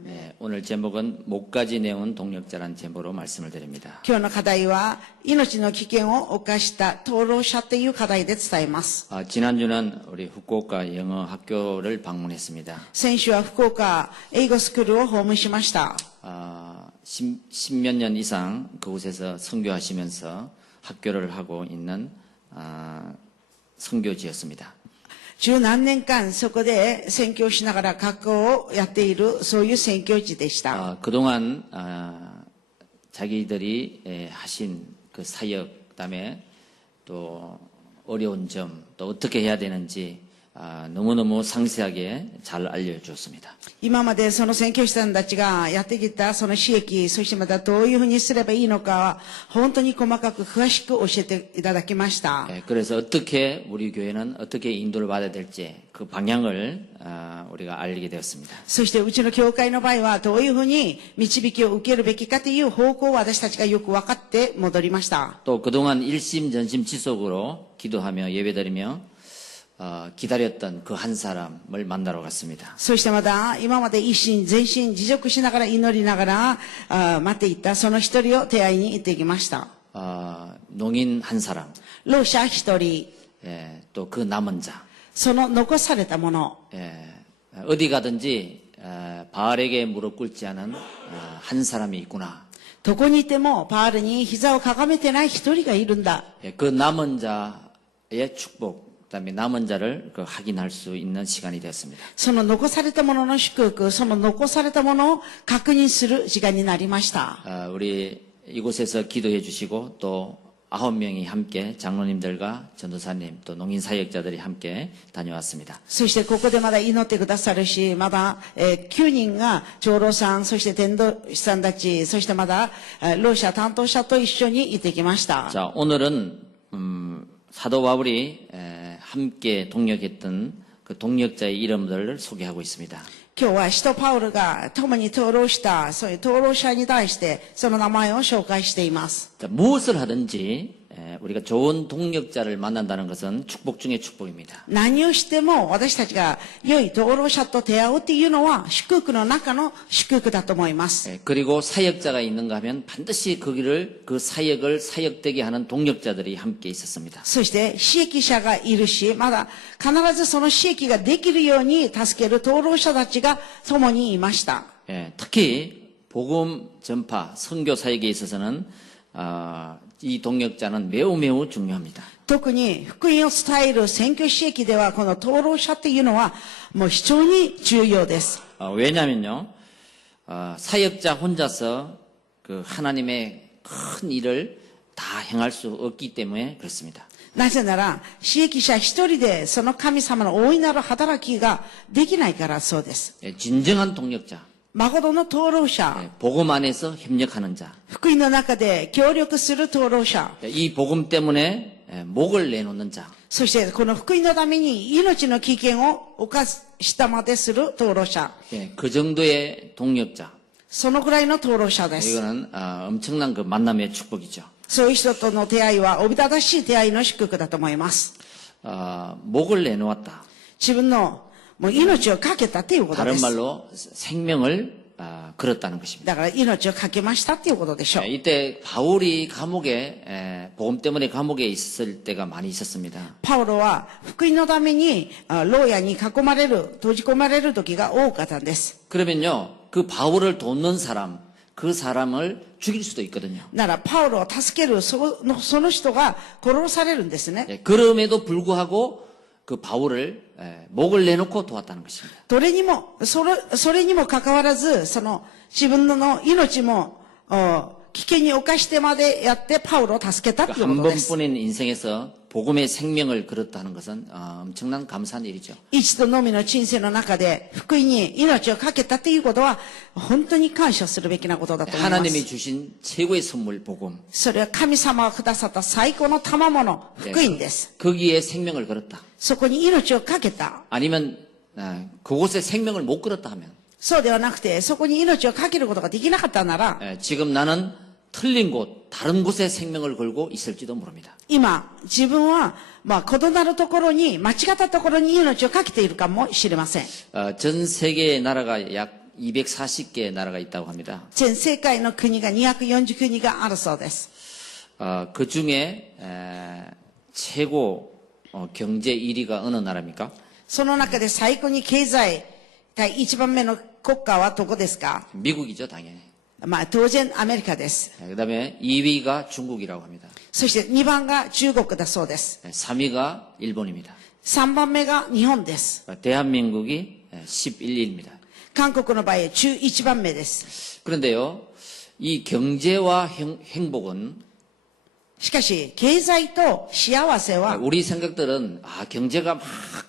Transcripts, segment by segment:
네, 오늘 제목은 목까지 내온 동력자란 제목으로 말씀을 드립니다. 今日の課題は、命の危険を冒した逃亡者という課題で伝えます。 지난주는 우리 후쿠오카 영어 학교를 방문했습니다. 先週は福岡英語スクールを訪問しました。 10몇 년 이상 그곳에서 선교하시면서 학교를 하고 있는 선교지였습니다. 十何年間そこで宣教しながら学校をやっているそういう宣教地でした。 그동안 자기들이 하신 그 사역, 그다음에 또 어려운 점, 또 어떻게 해야 되는지 너무너무 상세하게 잘 알려주었습니다. 今までその宣教師さんたちがやってきたその刺激、そしてまたどういうふうにすればいいのかは本当に細かく詳しく教えていただきました。 그래서 어떻게 우리 교회는 어떻게 인도를 받아야 될지 그 방향을 우리가 알게 되었습니다. そしてうちの教会の場合はどういうふうに導きを受けるべきかという方向を私たちがよく分かって戻りました。 또 그동안 일심전심지속으로 기도하며 예배드리며 기다렸던 그 한 사람을 만나러 갔습니다. そしてまた今まで一心全身自助しながら祈りながら待っていたその一人を手合いに行ってきました。 농인 한 사람, 老者一人、 또 그 남은 자, その残されたもの、 어디 가든지 바알에게 무릎 꿇지 않은 한 사람이 있구나. どこにいてもパールに膝をかがめてない一人がいるんだ。 그 남은 자의 축복, 그다음에 남은 자를 확인할 수 있는 시간이 되었습니다. その残されたものの祝福、その残されたものを確認する時間になりました。 우리 이곳에서 기도해 주시고 또 9명이 함께 장로님들과 전도사님 또 농인 사역자들이 함께 다녀왔습니다. そしてここでまだ祈ってくださるし、まだ、9人が長老さん、そして伝道師さんたち、そしてまだ、老者担当者と一緒に行ってきました。 자, 오늘은 사도 바울이 함께 동역했던 그 동역자의 이름들을 소개하고 있습니다. 今日は使徒パウルが共に登録したそういう登録者に対してその名前を紹介しています。 자, 무엇을 하든지 우리가 좋은 동역자를 만난다는 것은 축복 중의 축복입니다. 何をしても私たちが良い登録者と出会うっていうのは祝福の中の祝福だと思います。 그리고 사역자가 있는가 하면 반드시 그 사역을 사역되게 하는 동역자들이 함께 있었습니다. そして刺激者がいるし、まだ必ずその刺激ができるように助ける登録者たちが共にいました。 특히 복음 전파 선교 사역에 있어서는 이 동역자는 매우 매우 중요합니다. 特に福音を伝える宣教刺激ではこの登録者っていうのはもう非常に重要です。 왜냐면요, 사역자 혼자서 그 하나님의 큰 일을 다 행할 수 없기 때문에 그렇습니다. なぜなら、刺激者一人でその神様の大いなる働きができないからそうです。 진정한 동역자, 誠の登録者、 복음 안에서 협력하는 자, 福音の中で協力する登録者、 이 복음 때문에 목을 내놓는 자, そしてこの福音のために命の危険を冒したまでする登録者、 그 정도의 동역자, そのぐらいの登録者です。 이거는 엄청난 그 만남의 축복이죠. そういう人との出会いはおびただしい出会いの祝福だと思います。 목을 내놓았다. 自分のもう命をかけたということで 다른 す。 말로 생명을 걸었다는 것입니다. だから命をかけましたということでしょう。 이때 바울이 감옥에 복음 때문에 감옥에 있을 때가 많이 있었습니다. パウロは福音のために牢屋に囲まれる、閉じ込まれる時が多かったんです。 그러면요, 그 바울을 돕는 사람, 그 사람을 죽일 수도 있거든요. ならパウロを助けるその人が殺されるんですね。 그럼에도 불구하고 그 바울을 목을 내놓고 도왔다는 것입니다. それにもかかわらず、その自分の命も危険に侵してまでやってパウロを助けたというこ 한 とです。 번뿐인 인생에서 복음의 생명을 걸었다는 것은 엄청난 감사한 일이죠. 一度のみの人生の中で福音に命をかけたということは本当に感謝するべきなことだと思いま 하나님이 す。 주신 최고의 선물 복음. それは神様がくださった最高の賜物、福音です。 거기에 생명을 걸었다. そこに命をかけた。 아니면 그곳에 생명을 못 걸었다 하면 そうではなくて、そこに命をかけることができなかったなら、 지금 나는 틀린 곳, 다른 곳에 생명을 걸고 있을지도 모릅니다. 今、自分は、異なるところに、間違ったところに命をかけているかもしれません。 전 세계의 나라가 약 240개 나라가 있다고 합니다. 全世界の国が240国があるそうです。 그 중에 최고 경제 1위가 어느 나라입니까? その中で最高に経済第1番目の国家はどこですか？ 미국이죠, 당연히. まあ、当然アメリカです。 그다음에 2위가 중국이라고 합니다. そして2番が中国だそうです。 3위가 일본입니다. 3番目が日本です。 대한민국이 11위입니다. 韓国の場合、11番目です。 그런데요, 이 경제와 행복은 しかし、経済と幸せは、 우리 생각들은 경제가 막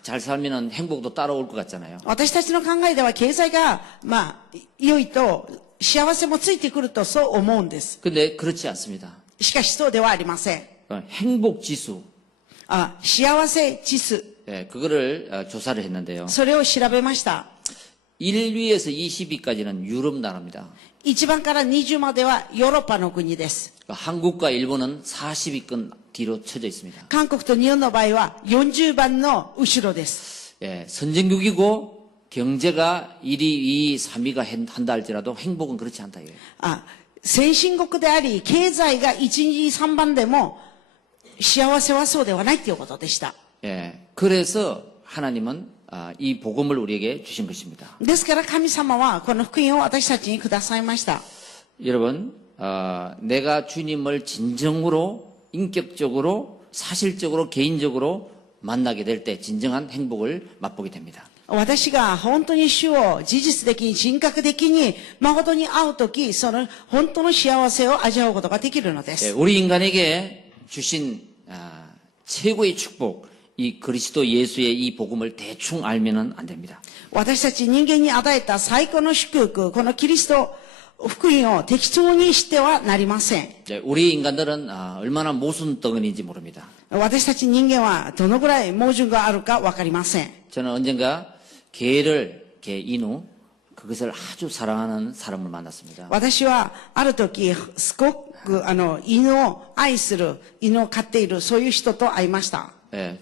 잘 살면은 행복도 따라올 것 같잖아요. 私たちの考えでは経済が、まあ、良いと幸せもついてくるとそう思うんです。 근데 그렇지 않습니다. しかしそうではありません。 행복 지수, 幸せ指数、 그거를 조사를 했는데요. それを調べました。 1위에서 20위까지는 유럽 나라입니다. 1番から20まではヨーロッパの国です。 한국과 일본은 40위권 뒤로 쳐져 있습니다. 韓国と日本の場合は40番の後ろです。 선진국이고 경제가 1위, 2위, 3위가 한다 할지라도 행복은 그렇지 않다 이거예요. 先進国であり、経済が1、2、3番でも幸せはそうではないということでした。 그래서 하나님은 이 복음을 우리에게 주신 것입니다. ですから神様はこの福音を私たちにくださいました。 여러분, 내가 주님을 진정으로 인격적으로 사실적으로 개인적으로 만나게 될 때 진정한 행복을 맛보게 됩니다. 私が本当に主を事実的に人格的に誠に会うとき、その本当の幸せを味わうことができるのです。 우리 인간에게 주신 최고의 축복, 이 그리스도 예수의 이 복음을 대충 알면은 안 됩니다. 私たち人間に与えた最高の祝福、このキリスト福音を適当にしてはなりません。 우리 인간들은 얼마나 모순 덩어리인지 모릅니다. 私たち人間はどのぐらい矛盾があるかわかりません。 저는 언젠가 개 인우 그것을 아주 사랑하는 사람을 만났습니다. 私はある時すごく犬を愛する、犬を飼っているそういう人と会いました。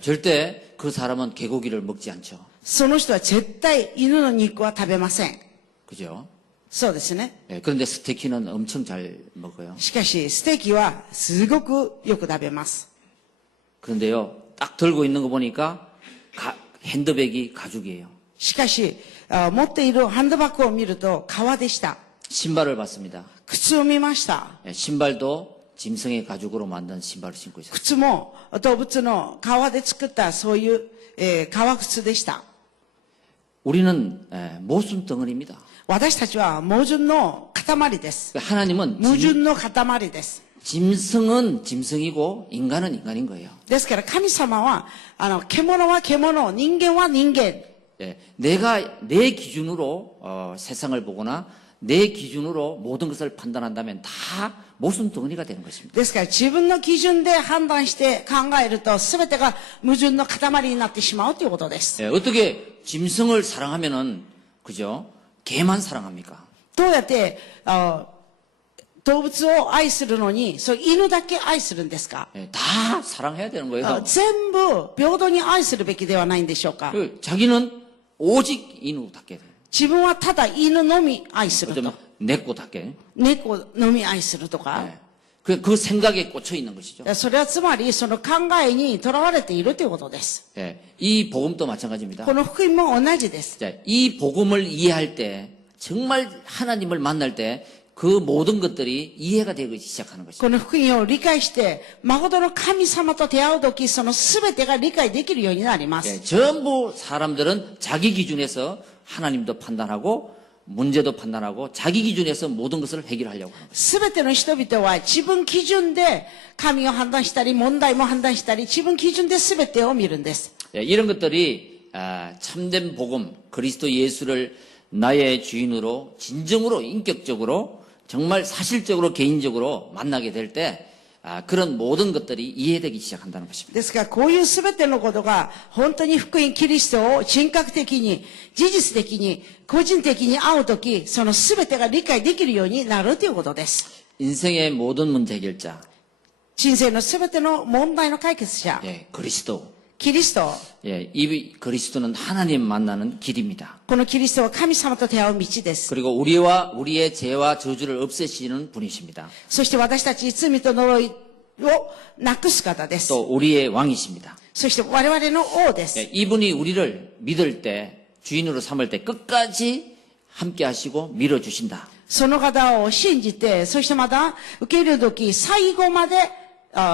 절대 그 사람은 개고기를 먹지 않죠. その人は絶対犬の肉は食べません。 그죠? そうですね。 그런데 스테이크는 엄청 잘 먹어요. しかしステーキはすごくよく食べます。 그런데요, 딱 들고 있는 거 보니까 핸드백이 가죽이에요. しかし持っているハンドバッグを見ると革でした。 신발을 봤습니다. 靴を見ました。 신발도 짐승의 가죽으로 만든 신발을 신고 있어요. 靴も動物の革で作ったそういう、革靴でした。 우리는 모순 덩어리입니다. 私たちは矛盾の塊です。 하나님은 矛盾の塊です。 짐승은 짐승이고 인간은 인간인 거예요. ですから神様は獣は獣、人間は人間。 내가 내 기준으로 세상을 보거나 내 기준으로 모든 것을 판단한다면 다 모순 덩어리가 되는 것입니다. ですから自分の基準で判断して考えると全てが矛盾の塊になってしまうということです。 어떻게 짐승을 사랑하면은 그죠? 개만 사랑합니까? どうやって動物を愛するのにそう犬だけ愛するんですか？ 다 사랑해야 되는 거예요. 全部平等に愛するべきではないんでしょうか？ 자기는 오직 인우답게 돼. 自分はただ犬のみ愛すると。 어쩌면 내꼬답게. 猫のみ愛するとか。 그 생각에 꽂혀 있는 것이죠. それはつまりその考えにとらわれているということです。 이 복음도 마찬가지입니다. この福音も同じです。 이 복음을 이해할 때 정말 하나님을 만날 때 그 모든 것들이 이해가 되기 시작하는 것입니다. この福音を理解して誠の神様と出会うときその全てが理解できるようになります。 전부 사람들은 자기 기준에서 하나님도 판단하고 문제도 판단하고 자기 기준에서 모든 것을 해결하려고 하는 것입니다. 全ての人々は自分基準で神を判断したり問題も判断したり自分基準で全てを見るんです。 이런 것들이 참된 복음 그리스도 예수를 나의 주인으로 진정으로 인격적으로 정말 사실적으로 개인적으로 만나게 될 때 그런 모든 것들이 이해되기 시작한다는 것입니다. ですからこういう全てのことが本当に福音キリストを人格的に事実的に個人的に会うときその全てが理解できるようになるということです。 인생의 모든 문제 해결자 人生の全ての問題の解決者 그리스도 キリスト。 예, 이 그리스도는 하나님 만나는 길입니다. このキリストは神様と出会う道です。 그리고 우리의 죄와 저주를 없애시는 분이십니다. そして私たちに罪と呪いをなくす方です。 또 우리의 왕이십니다. そして我々の王です。 예, 이분이 우리를 믿을 때, 주인으로 삼을 때 끝까지 함께 하시고 밀어주신다. その方を信じて、そしてまた受け入れるとき、最後まで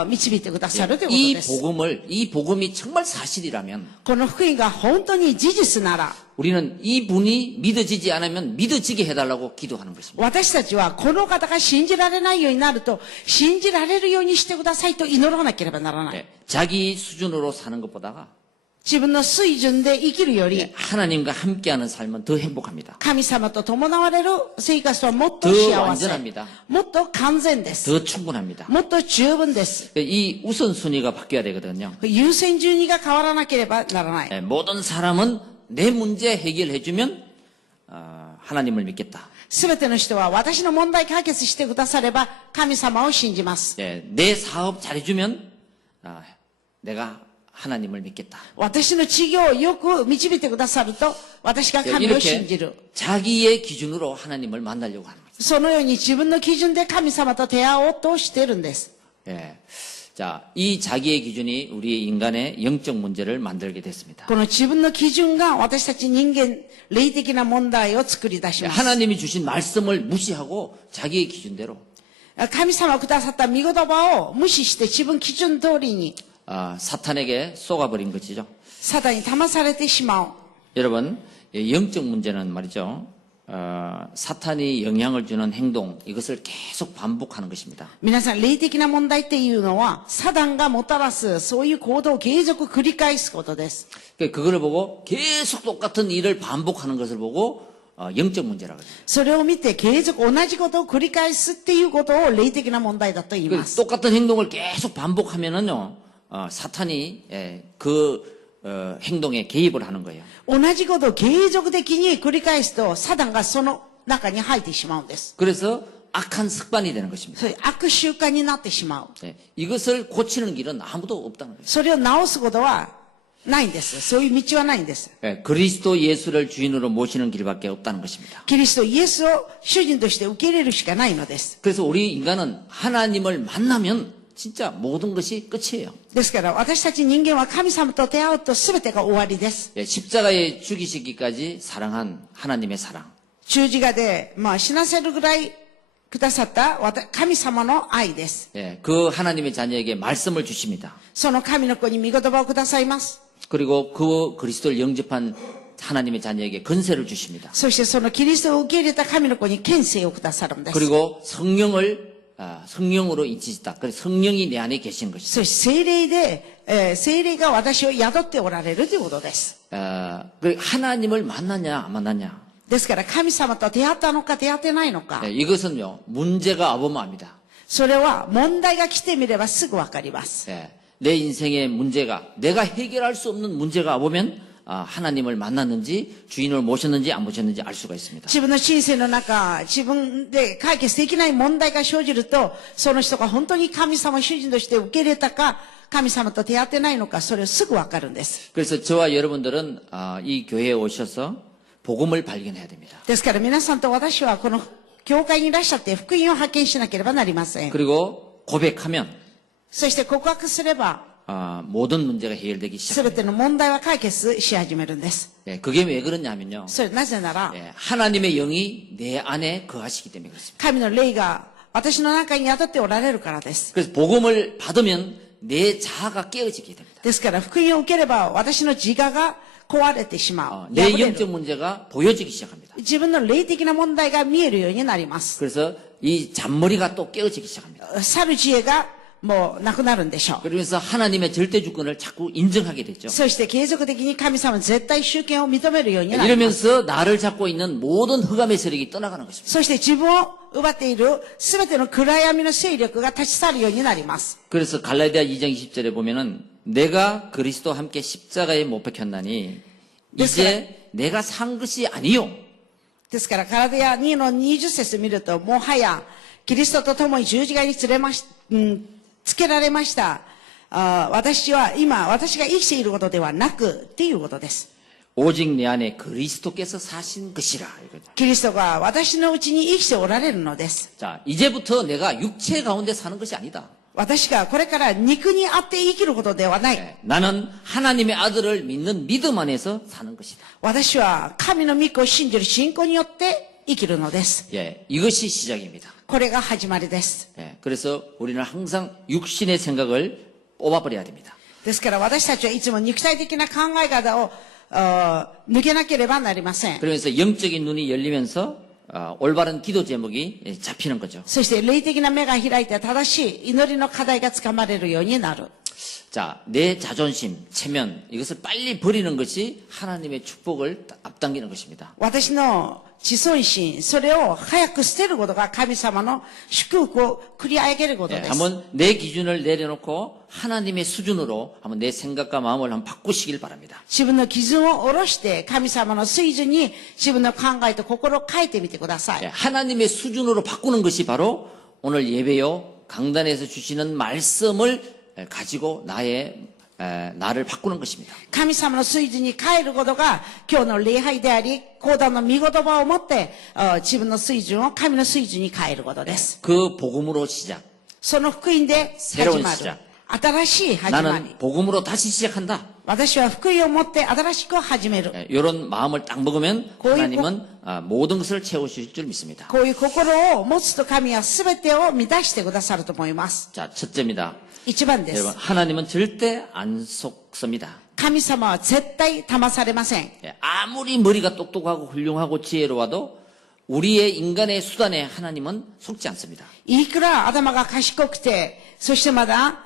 導いてくださるということ 이 です。 이 복음이 정말 사실이라면 この福音が本当に事実なら、 우리는 이분이 믿어지지 않으면 믿어지게 해달라고 기도하는 것입니다. 私たちはこの方が信じられないようになると、信じられるようにしてくださいと祈らなければならない。 예, 자기 수준으로 사는 것보다가 自分の水準で生きるより、 예, 하나님과 함께하는 삶은 더 행복합니다. 神様と伴われる生活はもっと 더 幸せ、 완전합니다. もっと完全です。 더 충분합니다. もっと十分です。 이 우선순위가 바뀌어야 되거든요. 優先順位が変わらなければならない。 예, 모든 사람은 내 문제 해결해주면 하나님을 믿겠다. すべての人は私の問題解決してくだされば神様を信じます。 예, 내 사업 잘해주면 내가 하나님을 믿겠다. 私の治療をよく導いてくださると私が 예, 神を信じ 이렇게 る。 자기의 기준으로 하나님을 만나려고 하는 거죠. そのように自分の基準で神様と出会おうとしているんです。 예. 자, 이 자기의 기준이 우리 인간의 영적 문제를 만들게 됐습니다. この自分の基準が私たち人間、霊的な問題を作り出します。 하나님이 주신 말씀을 무시하고 자기의 기준대로 神様がくださった御言葉を無視して自分基準通りに 사탄에게 쏘가버린 것이죠. サタンに騙されてしまう。 여러분, 영적 문제는 말이죠. 사탄이 영향을 주는 행동, 이것을 계속 반복하는 것입니다. 皆さん、霊的な問題っていうのは、サタンがもたらす、そういう行動を継続繰り返すことです。 그걸 보고 계속 똑같은 일을 반복하는 것을 보고 영적 문제라고 해요. それを見て継続同じことを繰り返すっていうことを霊的な問題だと言います。 똑같은 행동을 계속 반복하면은요, 사탄이 행동에 개입을 하는 거예요. 同じことを継続的に繰り返すと、サタンがその中に入ってしまうんです。 그래서 악한 습관이 되는 것입니다. そういう悪習慣になってしまう。 이것을 고치는 길은 아무도 없다는 거예요. それを直すことはないんです。そういう道はないんです。 그리스도 예수를 주인으로 모시는 길밖에 없다는 것입니다. キリストイエスを主人として受け入れるしかないのです。 그래서 우리 인간은 하나님을 만나면 진짜 모든 것이 끝이에요. ですから私たち人間は神様と出会うと全てが終わりです。 십자가에 죽이시기까지 사랑한 하나님의 사랑. 十字架で、死なせるぐらいくださった神様の愛です。 그 하나님의 자녀에게 말씀을 주십니다. その神の子に御言葉をくださいます。 그리고 그 그리스도를 영접한 하나님의 자녀에게 권세를 주십니다. そしてそのキリストを受け入れた神の子に権勢をくださるんです。 그리고 성령으로 인치시다. 그래서 성령이 내 안에 계시는 것이죠. そして聖霊で、聖霊が私を宿っておられるということです。 하나님을 만났냐 안 만났냐. ですから神様と出会ったのか出会ってないのか。 이것은요 문제가 어마어마합니다. それは問題が来てみればすぐわかります。 내 인생의 문제가 내가 해결할 수 없는 문제가 오면 하나님을 만났는지 주인을 모셨는지 안 모셨는지 알 수가 있습니다. 自分の人生の中、自分で解決できない問題が生じると、その人が本当に神様を主人として受け入れたか、神様と出会ってないのか、それをすぐわかるんです。 그래서 저와 여러분들은 이 교회에 오셔서 복음을 발견해야 됩니다. ですから皆さんと私はこの教会にいらっしゃって福音を発見しなければなりません。 그리고 고백하면 そして告白すれば、 모든 문제가 해결되기 すべ 시작합니다. ての問題は解決し始めるんです。 그게 왜 그러냐면요. それなぜなら、 하나님의 영이 내 안에 거하시기 때문에 그렇습니다. 神の霊が私の中に宿っておられるからです。 그래서 복음을 받으면 내 자아가 깨어지게 됩니다. ですから福音を受ければ私の自我が壊れてしまう。 내 破れる 영적 문제가 보여지기 시작합니다. 自分の霊的な問題が見えるようになります。 그래서 이 잔머리가 또 깨어지기 시작합니다. 去る知恵がもうなくなるんでしょう。 그러면서 하나님의 절대 주권을 자꾸 인정하게 됐죠. そして継続的に神様の絶対主権を認めるようになります。 이러면서 나를 잡고 있는 모든 흑암의 세력이 떠나가는 것입니다. そして自分を奪っているすべての暗闇の勢力が立ち去るようになります。 그래서 갈라디아 2장 20절에 보면은 내가 그리스도와 함께 십자가에 못 박혔나니 이제 내가 산 것이 아니요. ですから、ガラテヤ2の20節見ると、もはや、キリストと共に十字架につけられました。私は今、私が生きていることではなくっていうことです。 오직 내 안에 그리스도께서 사신 것이라. 이거죠. キリストが私のうちに生きておられるのです。 자, 이제부터 내가 육체 가운데 사는 것이 아니다. 私がこれから肉にあって生きることではない。 예, 나는 하나님의 아들을 믿는 믿음 안에서 사는 것이다. 私は神の御子を信じる信仰によって生きるのです。 예, 이것이 시작입니다. これが始まりです。 예, 그래서 우리는 항상 육신의 생각을 뽑아버려야 됩니다. ですから私たちはいつも肉体的な考え方を抜けなければなりません。 그러면서 영적인 눈이 열리면서 올바른 기도 제목이 잡히는 거죠. そして霊的な目が開いて正しい祈りの課題がつかまれるようになる。 자, 내 자존심, 체면 이것을 빨리 버리는 것이 하나님의 축복을 앞당기는 것입니다. 私の自尊心、それを早く捨てることが神様の祝福を繰り上げること 예, です。 한번 내 기준을 내려놓고 하나님의 수준으로 한번 내 생각과 마음을 한번 바꾸시길 바랍니다. 自分の基準を下ろして神様の水準に自分の考えと心を変えてみてくださ 예, い。 하나님의 수준으로 바꾸는 것이 바로 오늘 예배요 강단에서 주시는 말씀을 가지고 나를 바꾸는 것입니다. 神様の水準に変えることが今日の礼拝であり、講談の御言葉を持って自分の水準を神の水準に変えることです。 그 복음으로 시작. その福音で始 새로운 まる 시작. 新しい始まり。 나는 복음으로 다시 시작한다. 私は福音を持って新しく始める。 이런 마음을 딱 먹으면 거의 하나님은 모든 것을 채우실 줄 믿습니다. こういう心を持つと神は全てを満たしてくださると思います。 자, 첫째입니다. 一番で 여러분, す。 하나님은 절대 안 속습니다. 神様は絶対騙されません。 예, 아무리 머리가 똑똑하고 훌륭하고 지혜로워도 우리의 인간의 수단에 하나님은 속지 않습니다. いくら頭が賢くて、そしてまだ、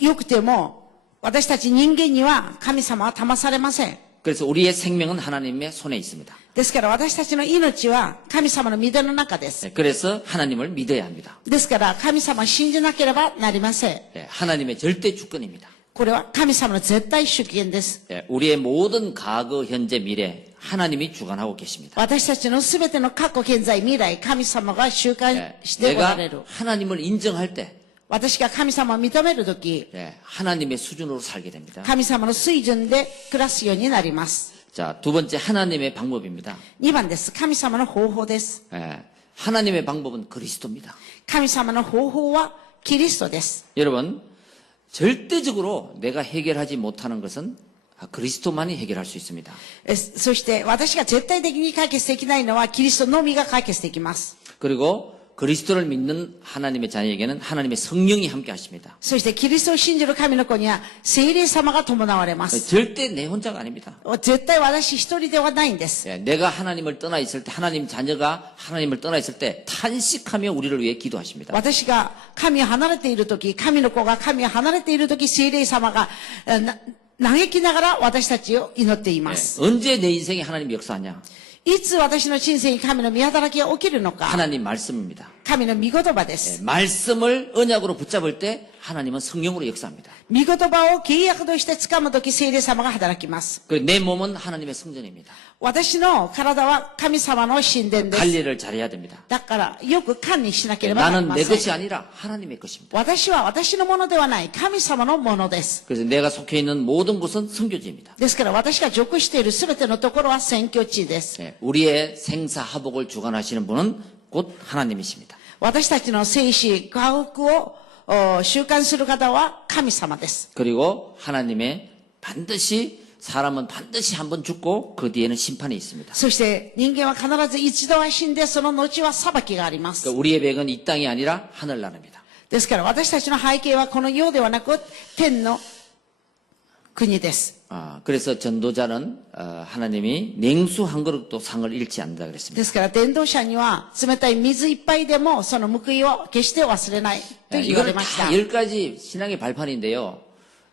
良くても、私たち人間には神様は騙されません。 그래서 우리의 생명은 하나님의 손에 있습니다. ですから私たちの命は神様の御手の中です。 예, 그래서 하나님을 믿어야 합니다. ですから神様を信じなければなりません。 예, 하나님의 절대 주권입니다. これは神様の絶対主権です。 예, 우리의 모든 과거, 현재, 미래 하나님이 주관하고 계십니다. 私たちのすべての過去、現在、未来、神様が主管 예, しておら 내가 れる。 하나님을 인정할 때 私が神様を認めるとき、 예, 하나님의 수준으로 살게 됩니다. 神様の水準で暮らすようになります。 자, 두 번째 하나님의 방법입니다. 2番です。神様の方法です。 예, 하나님의 방법은 그리스도입니다. 神様の方法はキリストです。 여러분, 절대적으로 내가 해결하지 못하는 것은 그리스도만이 해결할 수 있습니다. そして私が絶対的に解決できないのはキリストのみが解決できます。 그리고 그리스도를 믿는 하나님의 자녀에게는 하나님의 성령이 함께 하십니다. そしてキリストを信じる神の子には聖霊様が伴われます。 절대 내 혼자가 아닙니다. 絶対私一人ではないんです。 예, 내가 하나님을 떠나 있을 때, 하나님 자녀가 하나님을 떠나 있을 때 탄식하며 우리를 위해 기도하십니다. 私が神を離れているとき、神の子が神を離れているとき、聖霊様が嘆きながら私たちを祈っていま 예, す。 언제 내 인생에 하나님이 역사하냐? いつ私の人生に神の御働きが起きるのか、 하나님 말씀입니다. 神の御言葉で 예, す。 말씀을 언약으로 붙잡을 때 하나님은 성령으로 역사합니다. 御言葉を契約として掴むとき、聖霊様が働きます。 그리고 내 몸은 하나님의 성전입니다. 私の体は神様の神殿です。 관리를 잘해야 됩니다. だからよく管理しなければなり 나는 ま 내 せん。 것이 아니라 하나님의 것입니다. 私は私のものではない、神様のものです。 그래서 내가 속해 있는 모든 곳은 선교지입니다. ですから私が属しているすべてのところは選挙地です。 예, 우리의 생사화복을 주관하시는 분은 곧 하나님이십니다. 私たちの生死、家福を習慣する方は神様です。 그리고 하나님의 사람은 반드시 한 번 죽고 그 뒤에는 심판이 있습니다. そして人間は必ず一度は死んで、その後は裁きがあります。 그러니까 우리의 백은 이 땅이 아니라 하늘나라입니다. ですから私たちの背景はこの世ではなく天の国です。 그래서 전도자는 하나님이 냉수 한 그릇도 상을 잃지 않는다 で 그랬습니다. すから伝道者には冷たい水一杯でもその報いを決して忘れないと言われ 이거는 ました。 다 10가지 신앙의 발판인데요.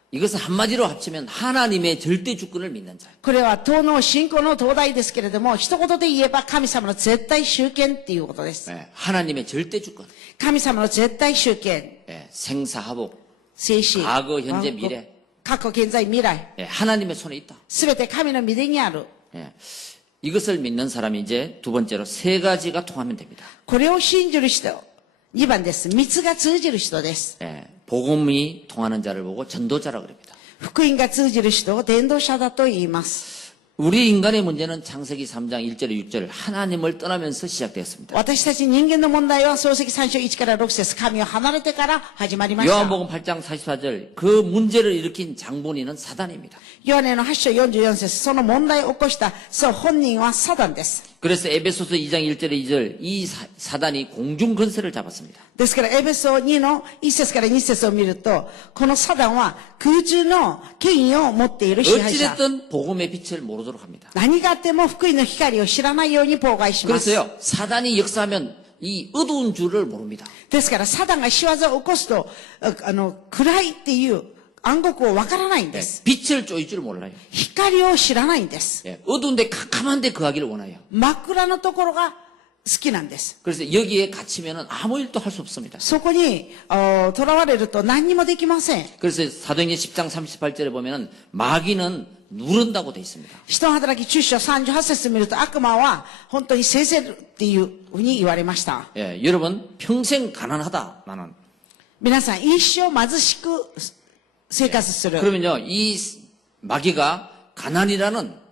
이것을 한마디로 합치면 하나님의 절대 주권을 믿는 자. これは東の信仰の東大ですけれども、一言で言えば神様の絶対主権っていうことです。 하나님의 절대 주권. 神様の絶対主権、 생사화복. 生死、 과거, 현재, 미래. 過去、現在、未来、 하나님의 손에 있다. すべて神の御手にある。 이것을 믿는 사람이 이제 두 번째로 세 가지가 통하면 됩니다. これを信じる人、2番です。3つが通じる人です。 복음이 통하는 자를 보고 전도자라 그럽니다. 福音が通じる人を伝道者だと言います。 우리 인간의 문제는 창세기 3장 1절 6절 하나님을 떠나면서 시작되었습니다. 私たち人間の問題は創世記3章1から6節神を離れてから始まりました。 요한복음 8장 44절 그 문제를 일으킨 장본인은 사단입니다. ヨハネの8章44節その問題を起こしたそう本人はサタンです。 그래서 에베소서 2장 1절에 2절 이 사단이 공중 건설을 잡았습니다. ですからエベソ2の1節から2節を見るとこのサタンは空中の権威を持っている支配者。 어찌됐든 복음의 빛을 모르도록 합니다. 何があっても福音の光を知らないように妨害します。 그래서요 사단이 역사하면 이 어두운 줄을 모릅니다. ですからサタンが仕業を起こすと暗いっていう暗黒をわからないんです。 빛을 쪼일 줄 몰라요. 光を知らないんです。 어두운데 캄캄한데 거하기를 원해요. 真っ暗のところが好きなんです。 그래서 여기에 갇히면 아무 일도 할 수 없습니다. そこに囚われると何にもできません。 그래서 사도행전 10장 38절에 보면은 마귀는 누른다고 돼 있습니다. 人の働き10章38節見ると悪魔は本当に制せるっていうふうに言われました。 예, 여러분 평생 가난하다 나는. 皆さん一生貧しく生活する。 그러면요 이 마귀가 가난이라는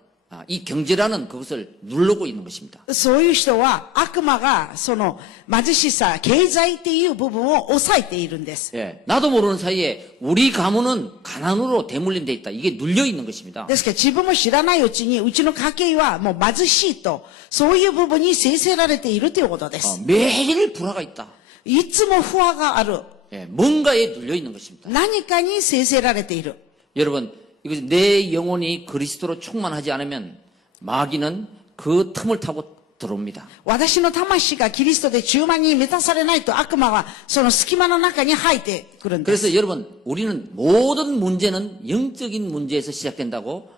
이 경제라는 그것을 누르고 있는 것입니다. そういう人は悪魔がその貧しさ、経済っていう部分を抑えているんです。 예, 나도 모르는 사이에 우리 가문은 가난으로 대물림돼 있다. 이게 눌려 있는 것입니다. ですから自分も知らないうちにうちの家計はもう貧しいとそういう部分に制せられているということです。 매일 불화가 있다. いつも不安がある。 예, 뭔가에 눌려 있는 것입니다. 何かに制せられている。 여러분, 이거 내 영혼이 그리스도로 충만하지 않으면 마귀는 그 틈을 타고 들어옵니다. 私の魂がキリストで充満に満たされないと悪魔はその隙間の中に入ってくるんです。 그래서 여러분, 우리는 모든 문제는 영적인 문제에서 시작된다고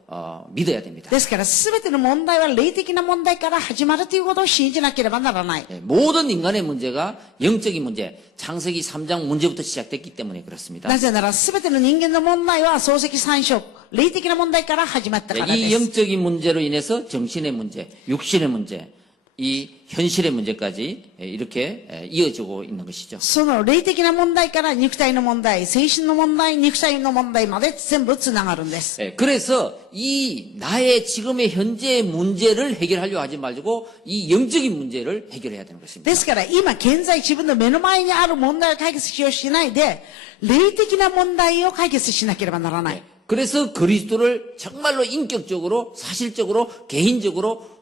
믿어야 됩니다. ですから全ての問題は霊的な問題から始まるということを信じなければならない。 예, 모든 인간의 문제가 영적인 문제, 창세기 3장 문제부터 시작됐기 때문에 그렇습니다. なぜなら全ての人間の問題は創世記3章霊的な問題から始まったから 이 です。 영적인 문제로 인해서 정신의 문제, 육신의 문제, 이 현실의 문제까지 이렇게 이어지고 있는 것이죠. その霊的な問題から肉体の問題、精神の問題、肉体の問題まで全部つながるんです。 그래서 이 나의 지금의 현재의 문제를 해결하려 하지 말고 이 영적인 문제를 해결해야 되는 것입니다. ですから今現在自分の目の前にある問題を解決しようしないで、霊的な問題を解決しなければならない。 그래서 그리스도를 정말로 인격적으로, 사실적으로, 개인적으로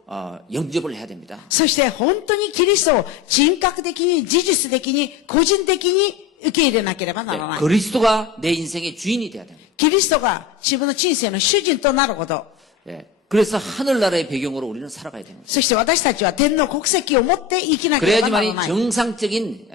영접을 해야 됩니다. そして本当にキリストを人格的に、事実的に、個人的に受け入れなければならない。 그리스도가 내 인생의 주인이 돼야 됩니다. キリストが自分の人生の主人となること。 그래서 하늘나라의 배경으로 우리는 살아가야 되는 거죠. そして私たちは天皇国籍を持って生きなければなら 그래야지만 ない。 정상적인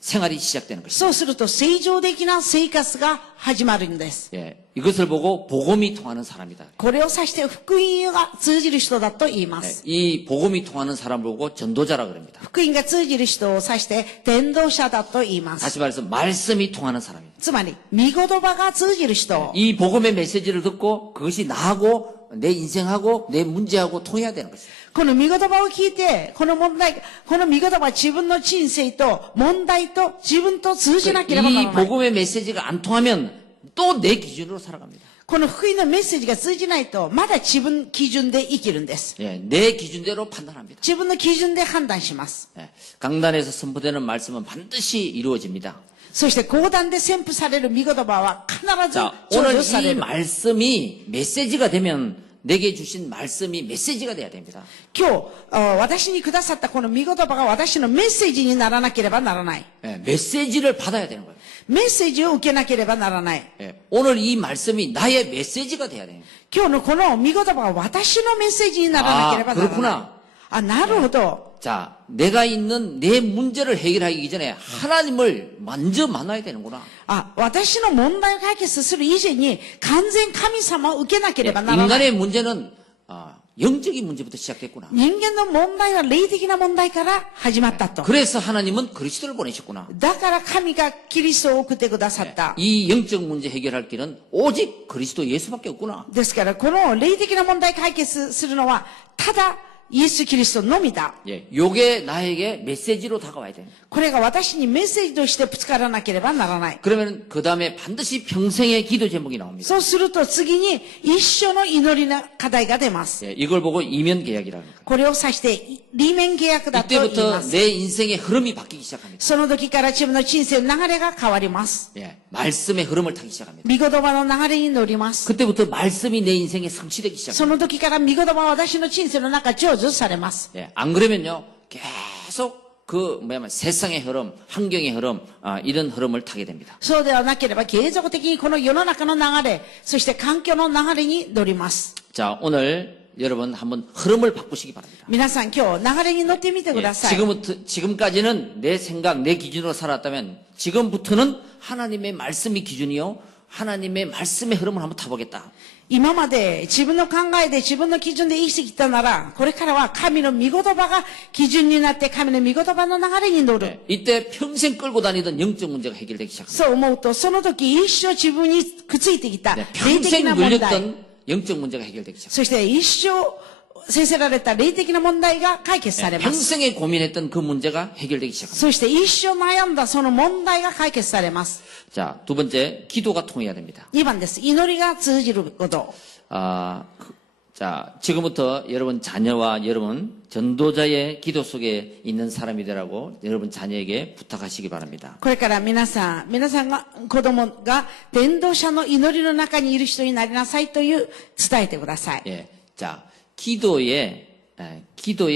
생활이 시작되는 것입니다. そうすると正常的な生活が始まるんです。 이것을 보고 복음이 통하는 사람이다. これを指して福音が通じる人だと言います。 이 복음이 통하는 사람을 보고 전도자라 그럽니다. 福音が通じる人を指して伝道者だと言います。 다시 말해서 말씀이 통하는 사람입니다. つまり、御言葉が通じる人。 이 복음의 메시지를 듣고 그것이 나하고 내 인생하고 내 문제하고 통해야 되는 것입니다. この御言葉を聞いて、この御言葉は自分の人生と問題と自分と通じなければな 이 らない。 복음의 메시지가 안 통하면 또 내 기준으로 살아갑니다. この福音のメッセージが通じないと、まだ自分基準で生きるんです。 내 기준대로 판단합니다. 自分の基準で判断します。 강단에서 선포되는 말씀은 반드시 이루어집니다. そして講談で宣布される御言葉は必ず 자, 成 오늘 就され 이 る。 말씀이 메시지가 되면 내게 주신 말씀이 메시지가 돼야 됩니다. 今日、私にくださったこの御言葉が私のメッセージにならなければならない。 메시지를 받아야 되는 거예요. メッセージを受けなければならない。 오늘 이 말씀이 나의 메시지가 돼야 돼요. 今日のこの御言葉が私のメッセージにならなければならない。 그렇구나. あ、なるほど。 자, 내가 있는 내 문제를 해결하기 전에 하나님을 먼저 만나야 되는구나. あ、私の問題を解決する以前に完全神様を受けなければならない。 인간의 문제는 영적인 문제부터 시작됐구나. 人間の問題は霊的な問題から始まったと。 그래서 하나님은 그리스도를 보내셨구나. だから神がキリストを送ってくださった。 이 영적 문제 해결할 길은 오직 그리스도 예수밖에 없구나. ですから、この霊的な問題解決するのは、ただイエス・キリストのみだ。 예, 요게 나에게 메시지로 다가와야 돼요. これが私にメッセージとしてぶつからなければならない。 그러면 그 다음에 반드시 평생의 기도 제목이 나옵니다. そうすると次に一生の祈りの課題が出ます。 예, 이걸 보고 이면 계약이라는 거예요. これを指して利面契約だと言いま 이때부터 す。 내 인생의 흐름이 바뀌기 시작합니다. その時から自分の人生の流れが変わります。 예, 말씀의 흐름을 타기 시작합니다. 御言葉の流れに乗ります。 그때부터 말씀이 내 인생에 성취되기 시작합니다. その時から御言葉は私の人生の中成就されます。 예, 안 그러면요, 계속 세상의 흐름, 환경의 흐름, 이런 흐름을 타게 됩니다. そうではなければ継続的にこの世の中の流れ、そして環境の流れに乗ります。 자, 오늘 여러분 한번 흐름을 바꾸시기 바랍니다. 皆さん今日流れに乗ってみてく 예, ださい。 지금까지는 내 생각, 내 기준으로 살았다면 지금부터는 하나님의 말씀이 기준이요. 하나님의 말씀의 흐름을 한번 타보겠다. 今まで自分の考えで自分の基準で生きてきたなら、これからは神の御言葉が基準になって神の御言葉の流れに乗る。 예, 이때 평생 끌고 다니던 영적 문제가 해결되기 시작합니다. そう思うと、その時一生自分にくっついてきた 네, 霊的 평생 な問題、 물렸던 영적 문제가 해결되기 시작합니다. そして一生制せられた霊的な問題が解決されます。 평생에 고민했던 그 문제가 해결되기 시작합니다. そして一生悩んだその問題が解決されます。 자, 두 번째, 기도가 통해야 됩니다. 2番です。祈りが通じること。 자, 지금부터 여러분 자녀와 여러분 전도자의 기도 속에 있는 사람이 되라고 여러분 자녀에게 부탁하시기 바랍니다. これから皆さんが、子供が伝道者の祈りの中にいる人になりなさいという伝えてください。 예, 자, 기도의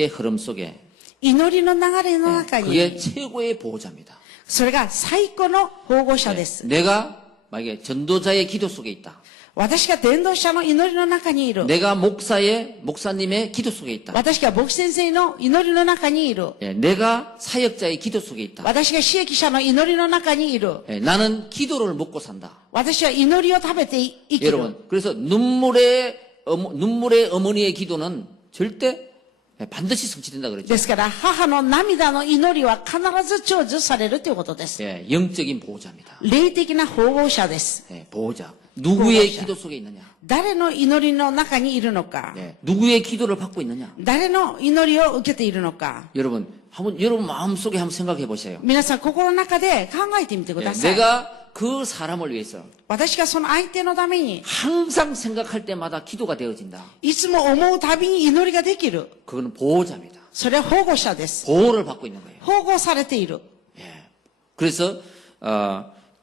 흐름 속에 祈りの流れの中 그게 に、 최고의 보호자입니다. それが最高の保護者です。 내가 만약에 전도자의 기도 속에 있다. 私が伝道者の祈りの中にいる。 내가 목사님의 기도 속에 있다. 私が牧師先生の祈りの中にいる。 예, 내가 사역자의 기도 속에 있다. 私が刺激者の祈りの中にいる。 예, 나는 기도를 먹고 산다. 私は祈りを食べて生きる。 여러분, 그래서 눈물의 어머니의 기도는 절대 반드시 성취된다 그랬죠. ですから母の涙の祈りは必ず成就されるということです。 예, 영적인 보호자입니다. 霊的な保護者です。 예, 보호자. 누구의 보호자. 기도 속에 있느냐? 誰の祈りの中にいるのか。 예, 누구의 기도를 받고 있느냐? 誰の祈りを受けているのか。 여러분, 여러분 마음속에 한번 생각해 보세요. 皆さん心の中で考えてみてく 예, ださい。 내가 그 사람을 위해서 私がその相手のために 항상 생각할 때마다 기도가 되어진다. いつも思うたびに祈りができる。 그거는 보호자입니다. それは保護者です。 보호를 받고 있는 거예요. 保護されている。 예. 그래서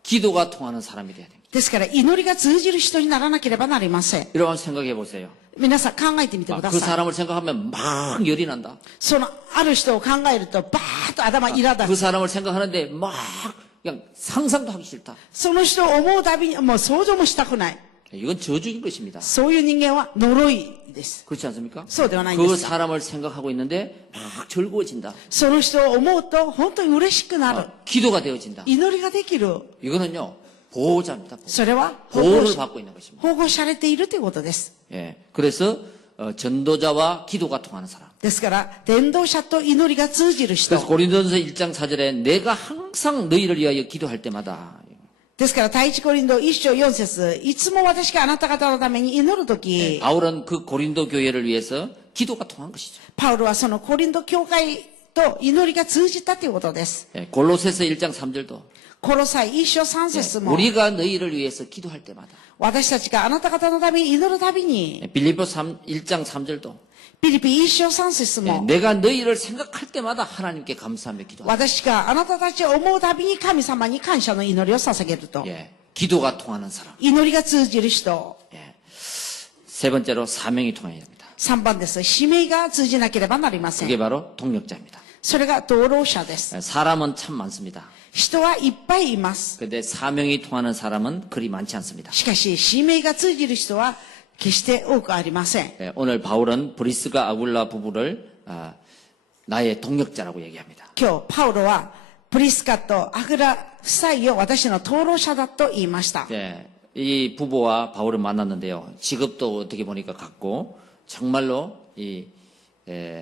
기도가 통하는 사람이 돼야 됩니다. ですから祈りが通じる人にならなければなりません。 여러분 생각해 보세요. 皆さん考えてみてくだ 그 さい。 사람을 생각하면 막 열이 난다. そのある人を考えるとバーッと頭苛 그 立つ。 사람을 생각하는데 막 그냥 상상도 하기 싫다. その人を思うたびにもう想像もしたくない。 이건 저주인 것입니다. そういう人間は呪いです。 그렇지 않습니까? そうではないんで 그 すか。 사람을 생각하고 있는데 막 즐거워진다. その人を思うと本当に嬉しくなる。 기도가 되어진다. 祈りができる。 이거는요 보호자입니다. それは保 보호를 護 받고 있는 것입니다. 保護されているということです。 예, 그래서 전도자와 기도가 통하는 사람. ですから伝道者と祈りが通じる人 그래서 고린도전서 1장 4절에 내가 항상 너희를 위하여 기도할 때마다 ですから第一コリント1章4節いつも私があなた方のために祈るとき 바울은 그 고린도 교회를 위해서 기도가 통한 것이죠. パウロはそのコリント教会と祈りが通じたということです。 예, 골로새서 1장 3절도 コロサイ1章3節も 우리가 너희를 위해서 기도할 때마다 私たちがあなた方のために祈るたびに 예, 빌립보 1장 3절도 ピリピ1章3節 예, も 내가 너희를 생각할 때마다 하나님께 감사하며 기도한다. 私があなたたちを思うたびに神様に感謝の祈りを捧げると 예, 기도가 통하는 사람. 祈りが通じる人 예. 세 번째로 사명이 통해야 됩니다. 3番です。使命が通じなければなりませ 그게 ん。 바로 동력자입니다. それが道路者です。 예, 사람은 참 많습니다. 人はいっぱいいます。 근데 사명이 통하는 사람은 그리 많지 않습니다. しかし、使命が通じる人は決して多くありません。 예, 오늘 바울은 브리스가 아굴라 부부를 나의 동력자라고 얘기합니다. 今日、パウロは、プリスカとアグラ夫妻を私の灯籠者だと言いました。 예, 이 부부와 바울을 만났는데요. 직업도 어떻게 보니까 같고 정말로 이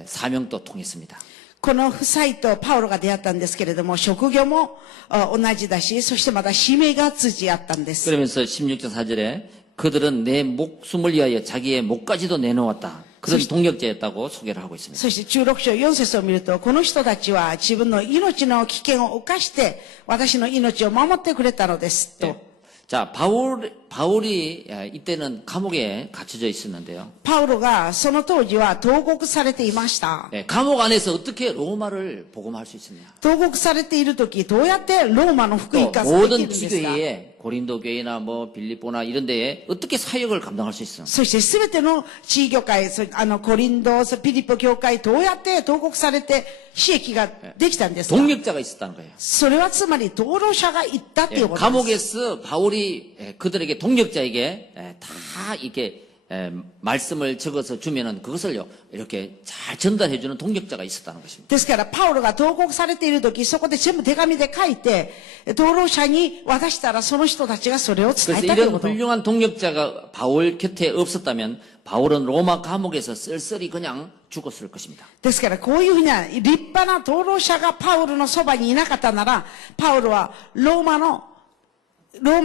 사명도 통했습니다. この夫妻とパウロが出会ったんですけれども、職業も同じだし、そしてまた使命が通じ合ったんです。 그러면서 16절 4절에 그들은 내 목숨을 위하여 자기의 목까지도 내놓았다. 그런 동력자였다고 소개를 하고 있습니다. そして16章4節を見ると、この人たちは自分の命の危険を冒して、私の命を守ってくれたのですと。 자, 바울이 이때는 감옥에 갇혀져 있었는데요. パウロがその当時は投獄されていました。 감옥 안에서 어떻게 로마를 복음할 수 있느냐? 投獄されている時、どうやってローマの福音 또 化されているん 모든 ですか？ 기교회에 고린도 교회나 뭐 빌립보나 이런 데에 어떻게 사역을 감당할 수 있어? そしてすべての地位教会、コリンド、ピリポ教会、どうやって投獄されて、死役ができたんですか？ 동력자가 있었다는 거예요. それはつまり、道路者が言ったっていうことです。 감옥에서 바울이 그들에게 동력자에게 다 이렇게 말씀을 적어서 주면은 그것을요 이렇게 잘 전달해주는 동력자가 있었다는 것입니다. ですから、パウロが投獄されている時、そこで全部手紙で書いて、道路者に渡したら、その人たちがそれを伝 그래서 えたという 이런 こと。 훌륭한 동력자가 바울 곁에 없었다면 바울은 로마 감옥에서 쓸쓸히 그냥 죽었을 것입니다. ですから、こういうふうな立派な道路者がパウロのそばにいなかったなら、パウロはローマ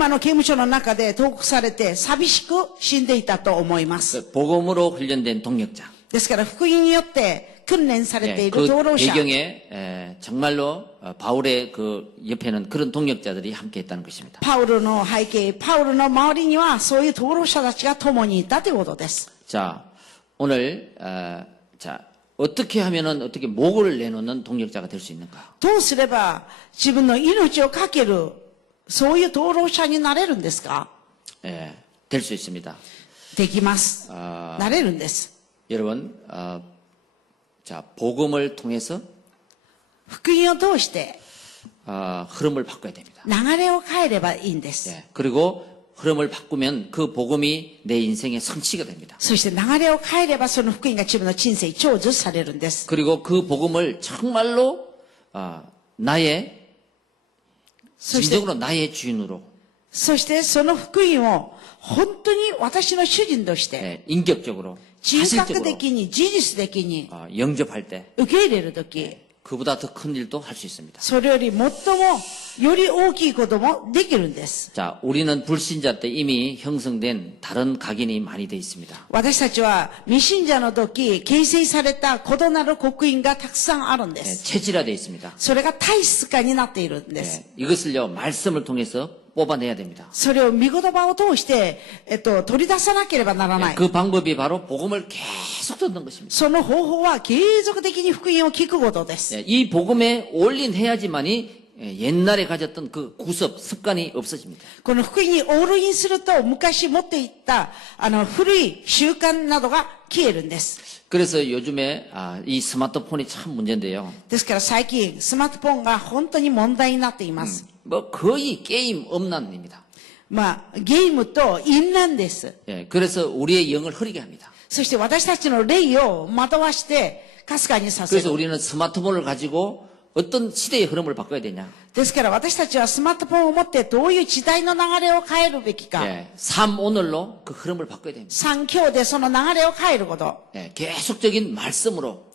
の刑務所の中で投獄されて寂しく死んでいたと思います。 복음으로 훈련된 동력자. ですから、福音によって訓練されてい 그 る道路者。 배경에 정말로 바울의 그 옆에는 그런 동력자들이 함께했다는 것입니다. パウロの背景、パウロの周りにはそういう道路者たちが共にいたということです。 자, 오늘 자 어떻게 하면은 어떻게 목을 내놓는 동력자가 될 수 있는가? どうすれば自分の命をかける、そういう道路者になれるんですか？ 될 수 있습니다. できます。なれるんです。 여러분, 자 복음을 통해서 福音を通して 흐름을 바꿔야 됩니다. 流れを変えればいいんです。 그리고 흐름을 바꾸면 그 복음이 내 인생의 성취가 됩니다. そして流れを変えればその福音が自分の人生に成就されるんです。 그리고 그 복음을 정말로 나의 そして 진정으로 나의 주인으로 そしてその福音を本当に私の主人として 인격적으로 人格 사실적으로 的に事実的に 영접할 때 受け入れるとき、 그보다 더 큰 일도 할 수 있습니다. それより最もより大きいこともできるんです。 자, 우리는 불신자 때 이미 형성된 다른 각인이 많이 돼 있습니다. 私たちは未信者の時形成された異なる刻印がたくさんあるんです。 체질화돼 있습니다. それが体質化になっているんです。 이것을요 말씀을 통해서 뽑아내야 됩니다. それを御言葉を通して、取り出さなければならない。 그 방법이 바로 복음을 계속 듣는 것입니다. その方法は継続的に福音を聞くことです。 이 복음에 올인해야지만이 옛날에 가졌던 그 구습, 습관이 없어집니다. この福音にオールインすると昔持っていった古い習慣などが消えるんです。 그래서 요즘에 이 스마트폰이 참 문제인데요. ですから最近スマートフォンが本当に問題になっています。 뭐 거의 게임 엄난입니다. まあゲームと淫乱です。 그래서 우리의 영을 흐리게 합니다. そして私たちの霊を惑わしてかすかにさせ 그래서 る。 우리는 스마트폰을 가지고 어떤 시대의 흐름을 바꿔야 되냐? ですから私たちはスマートフォンを持ってどういう時代の流れを変えるべきか。 삶 오늘로 그 흐름을 바꿔야 됩니다. 三教でその流れを変えること。 계속적인 말씀으로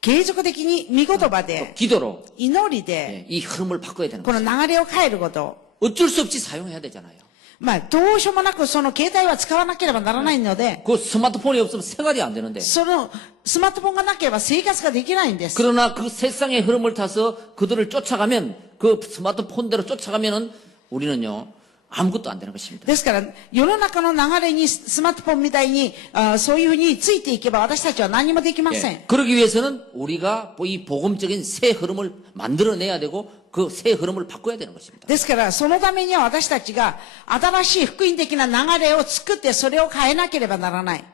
継続的に御言葉で、 기도로 祈りで、 이 흐름을 바꿔야 되는 こ 거죠. の流れを変えること。 어쩔 수 없이 사용해야 되잖아요. まあ、どうしようもなくその携帯は使わなければならないので、 그 스마트폰이 없으면 생활이 안 되는데. そのスマートフォンがなければ生活ができないんです。 그러나 그 세상의 흐름을 타서 그들을 쫓아가면 그 스마트폰대로 쫓아가면은 우리는요 아무것도 안 되는 것입니다. ですから、世の中の流れにスマートフォンみたいに、そういうふうについていけば私たちは何もできません。 그러기 위해서는 우리가 이 복음적인 새 흐름을 만들어내야 되고 그 새 흐름을 바꿔야 되는 것입니다. ですから、そのためには私たちが新しい福音的な流れを作ってそれを変えなければならない。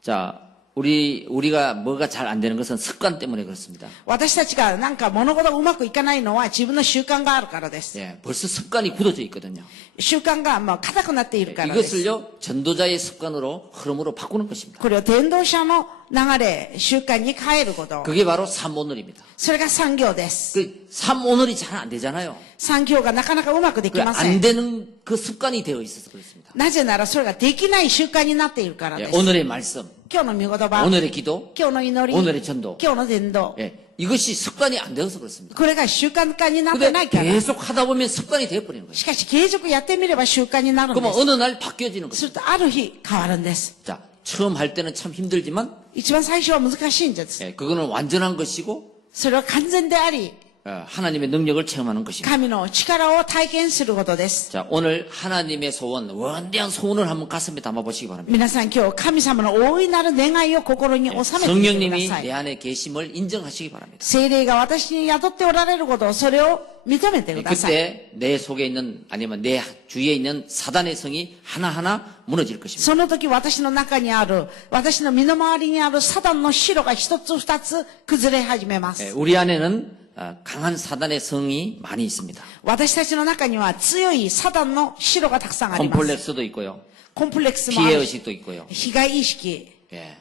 자, 우리가 뭐가 잘 안 되는 것은 습관 때문에 그렇습니다. 私たちがなんか物事がうまくいかないのは自分の習慣があるからです。 벌써 습관이 굳어져 있거든요. 習慣がもう硬くなっているからです。 이것을요 전도자의 습관으로 흐름으로 바꾸는 것입니다. これを伝道者の流れ、習慣に変えること。 그게 바로 삼오늘입니다. それが産業です。 그 삼오늘이 잘 안 되잖아요. 産業がなかなかうまくできませ 안 ん。 되는 그 습관이 되어 있어서 그렇습니다. なぜならそれができない習慣になっているからで 예, す。 오늘의 말씀, 今日の御言葉、 오늘의 기도, 今日の祈り、 오늘의 전도, 今日の伝道、 예, 이것이 습관이 안 되어서 그렇습니다. これが習慣化になってな 근데 いから。 계속 하다 보면 습관이 되어버리는 거예요. しかし継続やってみれば習慣になるんで 그러면 す。 어느 날 바뀌어지는 す 거죠. るとある日変わるんです。 자, 처음 할 때는 참 힘들지만 一番最初は難しいんです。 예, 그거는 완전한 것이고 それは完全であり、 하나님의 능력을 체험하는 것입니다. 神の力を体験することです。 자, 오늘 하나님의 소원, 원대한 소원을 한번 가슴에 담아보시기 바랍니다. 皆さん今日神様の大いなる願いを心に収めてみてくだ 성령님이 さ 내 い。 안에 계심을 인정하시기 바랍니다. 聖霊が私に宿っておられることをそれを認めてください。 그때 내 속에 있는 아니면 내 주위에 있는 사단의 성이 하나하나 무너질 것입니다. その時私の中にある、私の身の回りにあるサタンの城が一つ二つ崩れ始めま 예, す。 우리 안에는 강한 사단의 성이 많이 있습니다. 私たちの中には強いサタンの城がたくさんあります。 콤플렉스도 있고요. コンプレックスもあ 피해 る。 의식도 있고요. 被害意識、 예,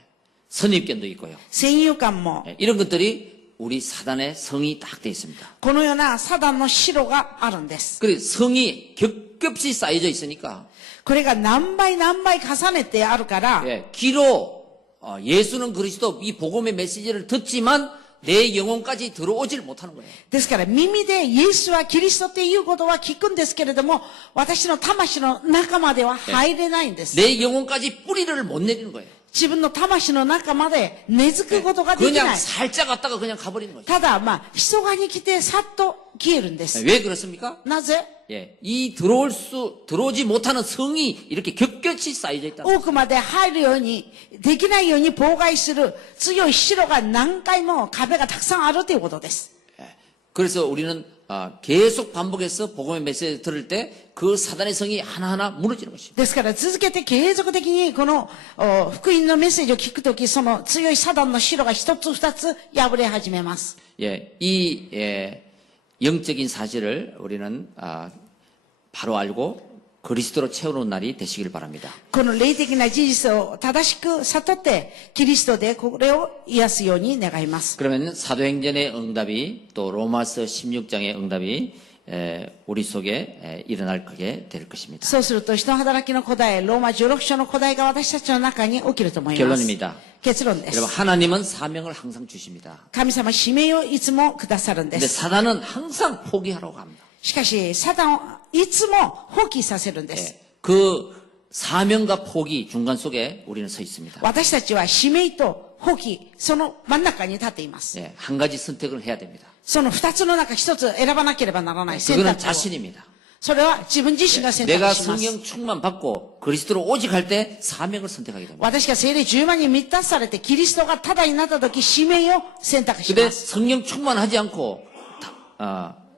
선입견도 있고요. 占有感も、 예, 이런 것들이 우리 사단의 성이 딱 되어 있습니다. このようなサタンの城があるんです。 그리고 성이 겹겹이 쌓여져 있으니까 これが何倍何倍重ねてあるから、 예, 귀로 예수는 그리스도 이 복음의 메시지를 듣지만 내 영혼까지 들어오질 못하는 거예요. ですから耳でイエスはキリストっていうことは聞くんですけれども、私の魂の中までは入れないんです。 내 영혼까지 뿌리를 못 내리는 거예요. 自分の魂の中まで根付くことができな 그냥 い。 살짝 왔다가 그냥 가버리는 거죠. ただ、人がに来てさっと消えるんです。 왜 그렇습니까? なぜ 예, 들어오지 못하는 성이 이렇게 겹겹이 쌓여져 있다. 奥まで入るように、できないように妨害する強い城が何回も壁がたくさんあるということです。 예, 그래서 우리는 계속 반복해서 복음의 메시지를 들을 때 그 사단의 성이 하나하나 무너지는 것입니다. ですから続けて継続的にこの福音のメッセージを聞くとき、その強いサタンの城が一つ二つ破れ始めます。 예, 이 영적인 사실을 우리는 바로 알고 그리스도로 채우는 날이 되시길 바랍니다. この霊的な事実を正しく悟って、キリストでこれを癒すように願います。 그러면 사도행전의 응답이 또 로마서 16장의 응답이 우리 속에 일어나게 될 것입니다. そうすると、人の働きの答え、ローマ16章の答えが私たちの中に起きると思います。 결론입니다. 結論です 여러분 。 하나님은 사명을 항상 주십니다. 神様、使命をいつもくださるんで 근데 す。 사단은 항상 포기하라고 합니다. しかし、サタンをいつも放棄させるんです 예, 。그 사명과 포기 중간 속에 우리는 서 있습니다. 私たちは使命と放棄、その真ん中に立っています。 예, 한 가지 선택을 해야 됩니다. その二つの中一つ選ばなければならない選 그거는 択を。 자신입니다. それは自分自身が選 내가 択します。 성령 충만 받고 그리스도로 오직 할 때 사명을 선택하게 됩니다. 私が聖霊10万に満たされてキリストがただになった時、使命を選択し 근데 ます。 성령 충만하지 않고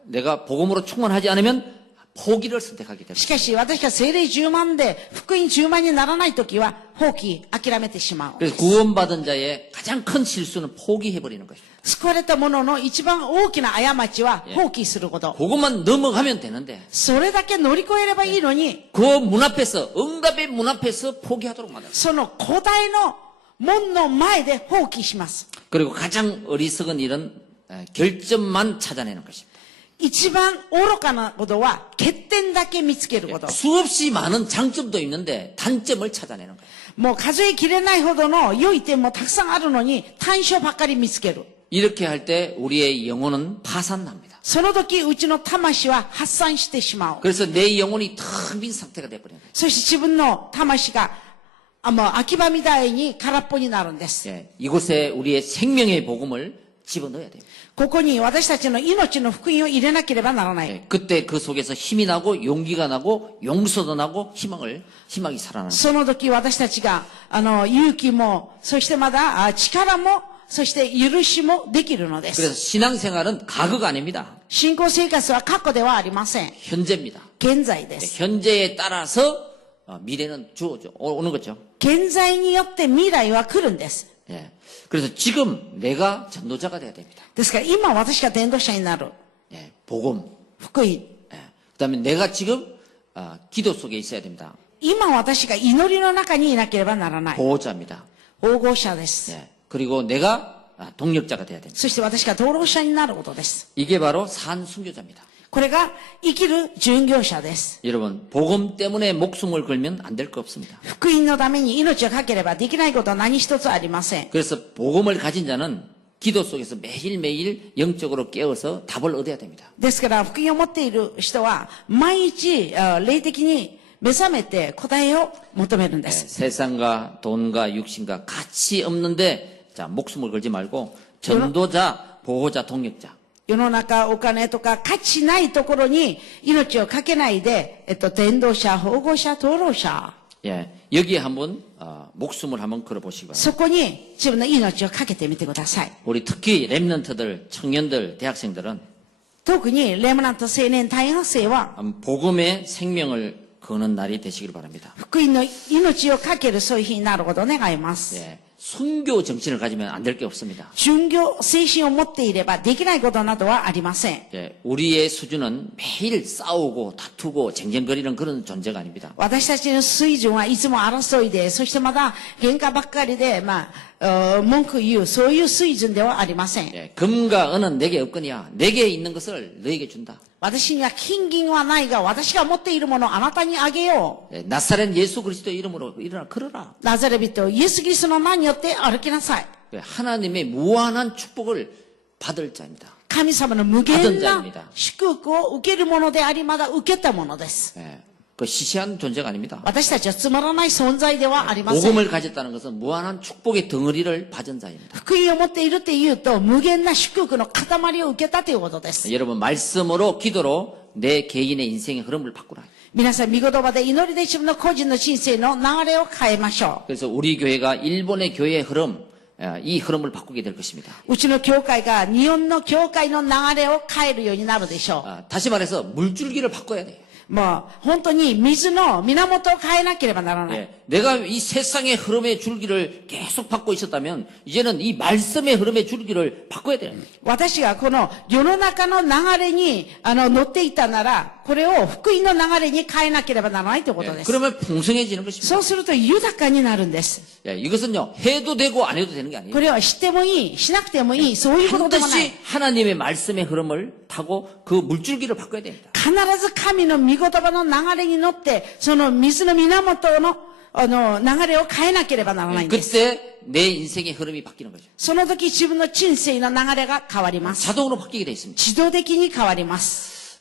내가 복음으로 충만하지 않으면 포기를 선택하게 됩니다. しかし、私が聖霊10万で福音10万にならない時は放棄、諦めてしまう。 그래서 구원받은 자의 가장 큰 실수는 포기해버리는 것입니다. 救われた者の一番大きな過ちは放棄すること。 그것만 넘어가면 되는데 それだけ乗り越えればいいのに、 그 문 앞에서 응답의 문 앞에서 포기하도록 만듭니다. その古代の門の前で放棄します。 그리고 가장 어리석은 일은 결점만 찾아내는 것입니다. 一番愚かなことは欠点だけ見つけること。 수없이 많은 장점도 있는데 단점을 찾아내는 거예요. もう数えきれないほどの良い点もたくさんあるのに短所ばっかり見つける。 이렇게 할 때 우리의 영혼은 파산납니다. その時うちの魂は発散してしまう。 그래서 내 영혼이 텅 빈 상태가 되어버려요. そして自分の魂がもう秋葉みたいに空っぽになるんです。 예, 이곳에 우리의 생명의 복음을 집어넣어야 돼요. ここに私たちの命の福音を入れなければならない。 예, 그때 그 속에서 힘이 나고 용기가 나고 용서도 나고 희망이 살아나는 거예요. その時私たちが勇気も、そしてまだ力も、そして許しもできるので 그래서 す。 신앙생활은 과거가 아닙니다. 信仰生活は過去ではありません。 현재입니다. 現在です。 현재에 따라서 미래는 주어져 오는 거죠. 現在によって未来は来るんです。 예. 그래서 지금 내가 전도자가 돼야 됩니다. ですから今私が伝道者になる。 예, 복음. 福音。 예. 그다음에 내가 지금 기도 속에 있어야 됩니다. 今私が祈りの中にいなければならない。 보호자입니다. 応募者です。 예. 그리고 내가 동력자가 돼야 됩니다. そして私が登録者になることです。 이게 바로 산 순교자입니다. これが生きる殉業者です。 여러분, 복음 때문에 목숨을 걸면 안 될 거 없습니다. 福音のために命をかければできないことは何一つありません。 그래서 복음을 가진 자는 기도 속에서 매일매일 영적으로 깨어서 답을 얻어야 됩니다. ですから、福音を持っている人は、毎日、霊的に目覚めて答えを求めるんで 예, す。 세상과 돈과 육신과 가치 없는데 자 목숨을 걸지 말고 전도자, 보호자, 동역자. 世の中、お金とか価値ないところに命をかけないで、伝道者、保護者、灯籠者、 예, 여기에 한번 목숨을 한번 걸어보시기 바랍니다. そこに自分の命をかけてみてください。 우리 특히 랩런트들, 청년들, 대학생들은 特にレムナント青年大学生は、 복음의 생명을 거는 날이 되시길 바랍니다. 福音の命をかけるそういう日になることを願います。 예, 순교 정신을 가지면 안 될 게 없습니다. 殉業精神を持っていればできないことなどはありません。 예, 우리의 수준은 매일 싸우고 다투고 쟁쟁거리는 그런 존재가 아닙니다. 私たちの水準はいつも争いで、そしてまた喧嘩ばっかりで、文句言う、そういう水準ではありません。 예, 금과 은은 내게 없거니와 내게 있는 것을 너에게 준다. 私には金銀はないが、私が持っているものをあなたにあげよう。 예, 나사렛 예수 그리스도 이름으로 일어나 걸어라. ナザレ人、イエス・キリストの名によって歩きなさい。 예, 하나님의 무한한 축복을 받을 자입니다. 神様の無限 받은 な 자입니다. 祝福を受けるものであり、まだ受けたものです。 예, 그 시시한 존재가 아닙니다. 私たちはつまらない存在ではありません。 복음을 가졌다는 것은 무한한 축복의 덩어리를 받은 자입니다. 福音を持っているっていうと、無限な祝福の塊を受けたということです。 여러분 말씀으로 기도로 내 개인의 인생의 흐름을 바꾸라. 皆さん、御言葉で祈りで自分の個人の人生の流れを変えましょ 그래서 우리 교회가 일본의 교회의 흐름, 이 흐름을 바꾸게 될 것입니다. う。うちの教会が日本の教会の流れを変えるようになるでしょ 다시 말해서 물줄기를 바꿔야 돼요. う。もう、本当に水の源を変えなければならない。 예, 내가 이 세상의 흐름의 줄기를 계속 받고 있었다면 이제는 이 말씀의 흐름의 줄기를 바꿔야 돼요. 私がこの世の中の流れに乗っていたなら、これを福音の流れに変えなければならないということ 예, です。 그러면 풍성해지는 것입니다. そうすると豊かになるんです。 예, 이것은요 해도 되고 안 해도 되는 게 아니에요. これはしてもいい、しなくてもいい、そういうことでもない。 반드시 하나님의 말씀의 흐름을 타고 그 물줄기를 바꿔야 됩니다. 必ず神の御言葉の流れに乗って、その水の源の流れを変えなければならないんです。 그때 내 인생의 흐름이 바뀌는 거죠. その時自分の人生の流れが変わります。 자동으로 바뀌게 돼 있습니다. 自動的に変わります。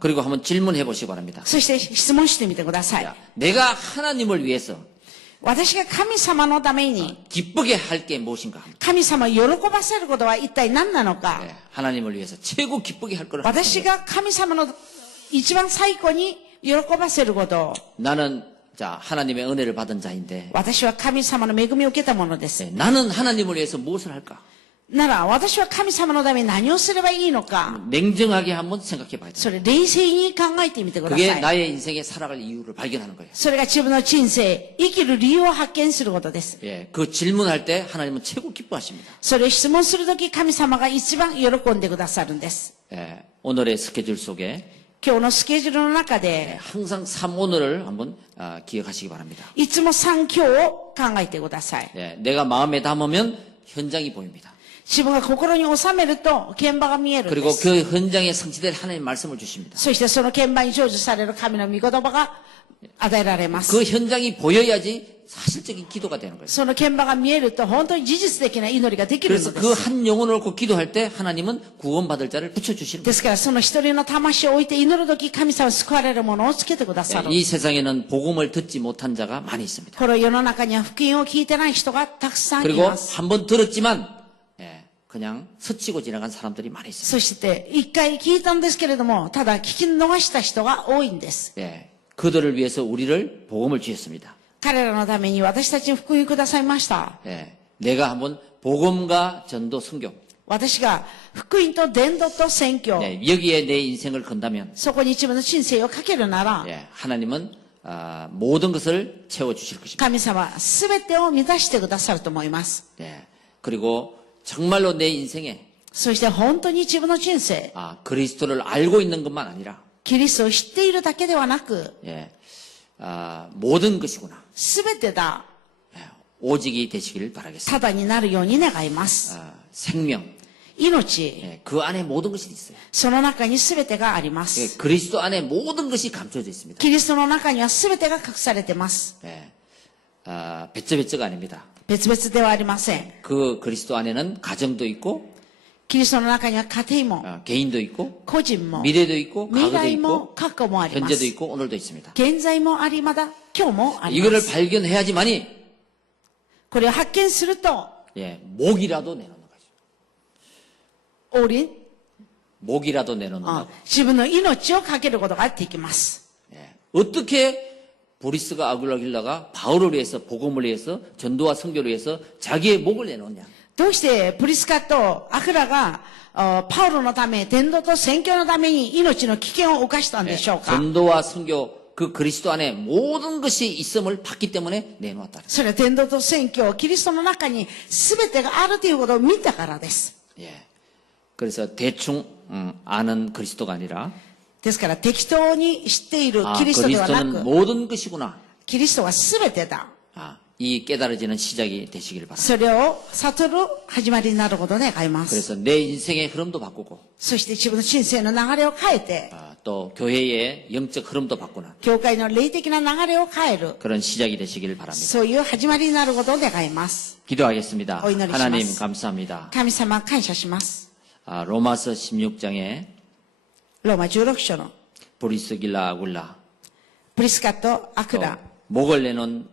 그리고 한번 질문해 보시기 바랍니다. そして質問してみてください。 자, 내가 하나님을 위해서 私が神様のために、 기쁘게 할 게 무엇인가? 神様を喜ばせることは一体何なのか。 예, 하나님을 위해서 최고 기쁘게 할 거를 私が神様の一番最高に喜ばせることを。 나는 자 하나님의 은혜를 받은 자인데 私は神様の恵みを受けたものです。 예, 나는 하나님을 위해서 무엇을 할까? なら、私は神様のために何をすればいいのか。 냉정하게 한번 생각해 봐야 돼요. それ、冷静に考えてみてくだ 그게 さい。 나의 인생에 살아갈 이유를 발견하는 거예요. それが自分の人生、生きる理由を発見することです。 예, 그 질문할 때 하나님은 최고 기뻐하십니다. それを質問するとき、神様が一番喜んでくださるんです。 예, 오늘의 스케줄 속에 今日のスケジュールの中で、 항상 3오늘을 한번 기억하시기 바랍니다. いつも3今日を考えてください。 예, 내가 마음에 담으면 현장이 보입니다. 自分が心に収めると、現場が見えるんで 그리고 す。 그 현장에 성취될 하나님의 말씀을 주십니다. そしてその現場に成就される神の御言葉が与えられます。 그 현장이 보여야지 사실적인 기도가 되는 거예요. その現場が見えると、本当に事実的な祈りができる 그래서 ので 그 す。 한 영혼을 놓고 기도할 때 하나님은 구원받을 자를 붙여주시는 で 거예요. すから、その一人の魂を置いて祈るとき、神様は救われるものをつけてくださる。 이 세상에는 복음을 듣지 못한 자가 많이 있습니다. この世の中には福音を聞いてない人がたくさんい 그리고 ます。 한 번 들었지만 예, 그냥 스치고 지나간 사람들이 많이 있습니다. そして、一回聞いたんですけれども、ただ聞き逃した人が多いんです。 예, 그들을 위해서 우리를 복음을 주셨습니다. 彼らのために私たちに福音くださいました。 예, 내가 한번 복음과 전도 선교 私が福音と伝道と宣教、 예, 여기에 내 인생을 건다면 そこに自分の人生をかけるなら、 예, 하나님은 모든 것을 채워주실 것입니다. 神様は全てを満たしてくださると思います。 예, 그리고 정말로 내 인생에 そして本当に自分の人生、 그리스도를 알고 있는 것만 아니라 キリストを知っているだけではなく、 예, 모든 것이구나. 全てだ、 예, 오직이 되시길 바라겠습니다. ただになるように願います。 생명, 命、 예, 그 안에 모든 것이 있어요. その中に全てがありま 예, す。 그리스도 안에 모든 것이 감춰져 있습니다. キリストの中には全てが隠されてます。 예, 배째배째가 아닙니다. 別々ではありません。 그 그리스도 안에는 가정도 있고 キリストの中には家庭も、 개인도 있고 個人も、 미래도 있고 未 과거도 来も 있고 過去もありま 현재도 す。 있고 오늘도 있습니다. 現在もあり、まだ今日もありま 이거를 す。 발견해야지만이 これを発見すると、 예, 목이라도 내놓는 거죠. 王林、 목이라도 내놓는다고. 自分の命をかけることができます。 예. 어떻게 보리스가 아굴라길라가 바울을 위해서 복음을 위해서 전도와 선교를 위해서 자기의 목을 내놓냐? どうしてプリスカとアクラがパウロのため、伝道と宣教のために命の危険を冒したんでしょうか。 전도와 선교 그 그리스도 안에 모든 것이 있음을 봤기 때문에 내놓았다. それは伝道と宣教、キリストの中に全てがあるということを見たからです。 예. 그래서 대충 아는 그리스도가 아니라 ですから適当に知っている 아, キリストではな 그리스도는 く、 모든 것이구나. キリストは全てだ。 아, 이 깨달아지는 시작이 되시길 바랍니다. それを悟る始まりになることを願います。 그래서 내 인생의 흐름도 바꾸고 そして自分の人生の流れを変えて、 또 교회의 영적 흐름도 바꾸는 教会の霊的な流れを変える、 그런 시작이 되시길 바랍니다. そういう始まりになることを願います。 기도하겠습니다. お祈りします。 하나님 감사합니다. 神様感謝します。 로마서 16장에 ローマ16章の 보리스길라 아굴라 プリスカとアク 또 ラ、 목을 내놓은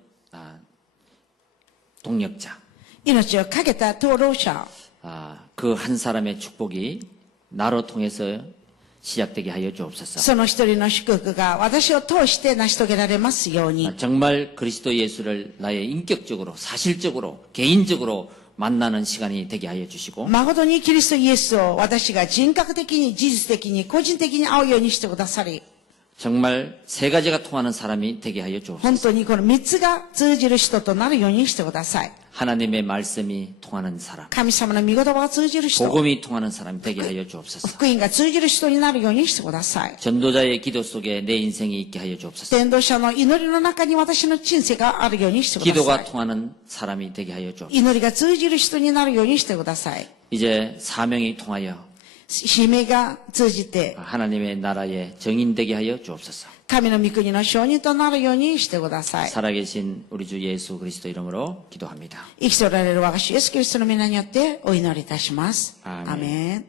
동력자 命をかけた逃亡者、 그 한 사람의 축복이 나로 통해서 시작되게 하여 주옵소서. その一人の祝福が私を通して成し遂げられますように、 정말 그리스도 예수를 나의 인격적으로 사실적으로 개인적으로 만나는 시간이 되게 하여 주시고 誠にキリストイエスを私が人格的に、事実的に、個人的に会うようにしてくださり、 정말 세 가지가 통하는 사람이 되게 하여 주옵소서. 本当にこの3つが通じる人となるようにしてください。 하나님의 말씀이 통하는 사람, 神様の御言葉が通じる人、 복음이 통하는 사람이 되게 하여 주옵소서. 福音が通じる人になるようにしてください。 전도자의 기도 속에 내 인생이 있게 하여 주옵소서. 伝道者の祈りの中に私の人生があるようにしてくだ 기도가 さい。 통하는 사람이 되게 하여 주옵소서. 祈りが通じる人になるようにしてください。 이제 사명이 통하여 使命が通じて、 하나님의 나라의 정인 되게 하여 주옵소서. 神の御国の証人となるようにしてください。 살아계신 우리 주 예수 그리스도 이름으로 기도합니다. 生きておられる我が主イエスキリストの皆によってお祈りいたします。アーメンアーメン。